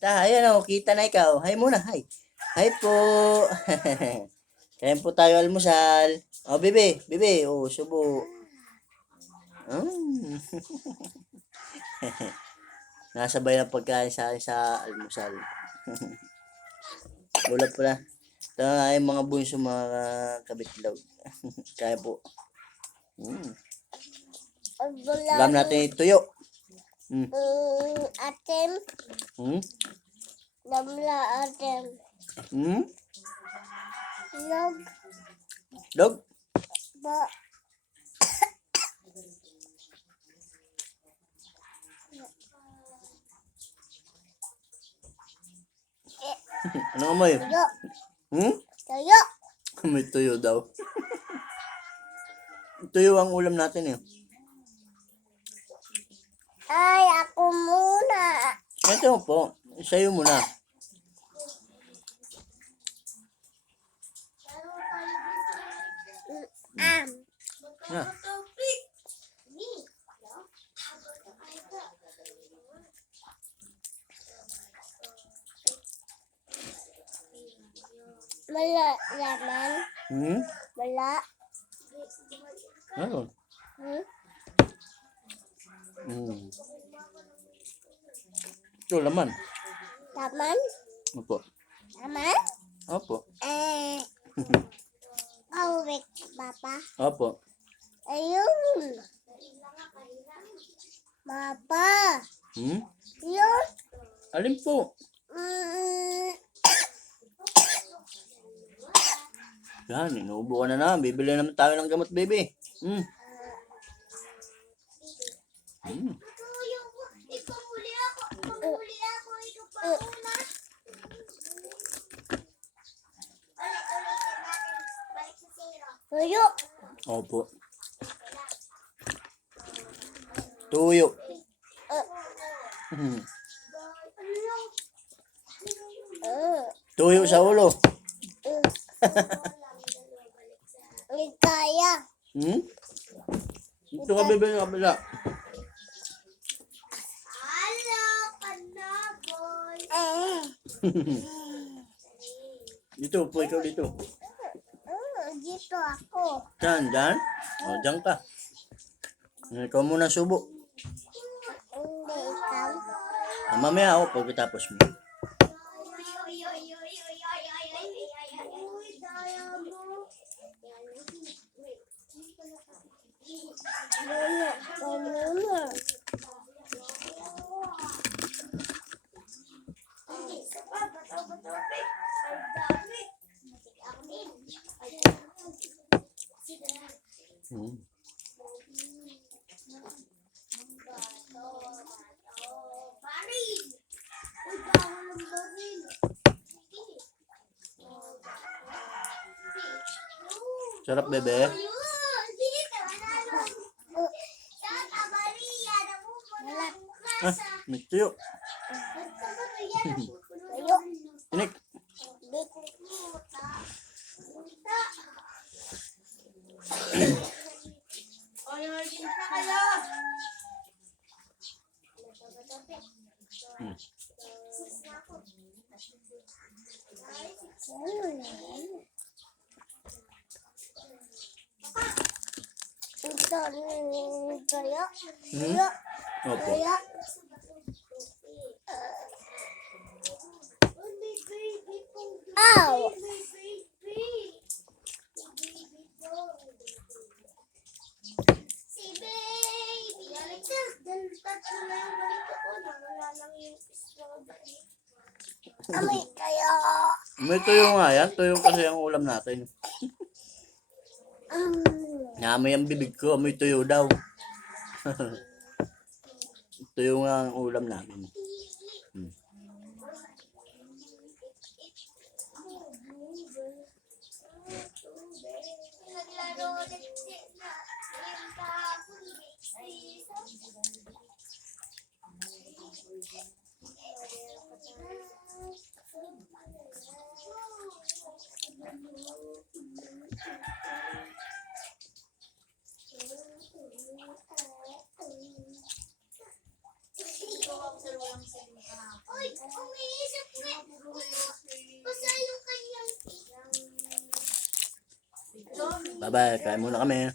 Ayan o, kita na ikaw. Hi muna, hi. Hi po. Kain po tayo almusal. O, bebe, bebe. O, subo. Mm. Nasabay na pagkain sa akin sa almusal. Ulap po na. Ito na yung mga bunso, mga kabitlaw. Kaya po. Alam natin ituyo. Atem. Damla atem. Log. Dog? Ba. Ano amoy? Tuyo. Hmm? Tuyo. May tuyo daw. Tuyo ang ulam natin eh. Ay, ako muna. Ito po. Sa'yo muna. Na. Wala laman. Wala. Ano? Ito, laman. Laman? Opo. Laman? Opo. Awit, Papa. Opo. Ayun. Papa. Yun. Alin po? Yan, inuubo ka na naman. Bibili naman tayo ng gamot, baby. Tuyo. Opo. Tuyo. Tuyo sa ulo. Kaya. Ito ka, bebe, sa kabila. Hello, kanaboy. Dito, po ikaw dito. Dito ako. Diyan, diyan? O, diyan ka. Ikaw muna subo. Hindi, ikaw. Mamaya ako, pagkatapos mo. Muna. Sarap, bebe. May tuyo. Tuyo. Inik. Ito, tuyo. Opo. Tuyo. Ow! Si baby! Tatlo na yung balik ko. Nawala lang yung strawberry. Amoy kayo! May tuyo nga yan. Tuyo kasi ang ulam natin. Amoy ang bibig ko. Amoy tuyo daw. Tuyo nga ang ulam namin. Naglaro ulit na yung kahapon. Uy, umiiyak Bye-bye. Kain muna kami.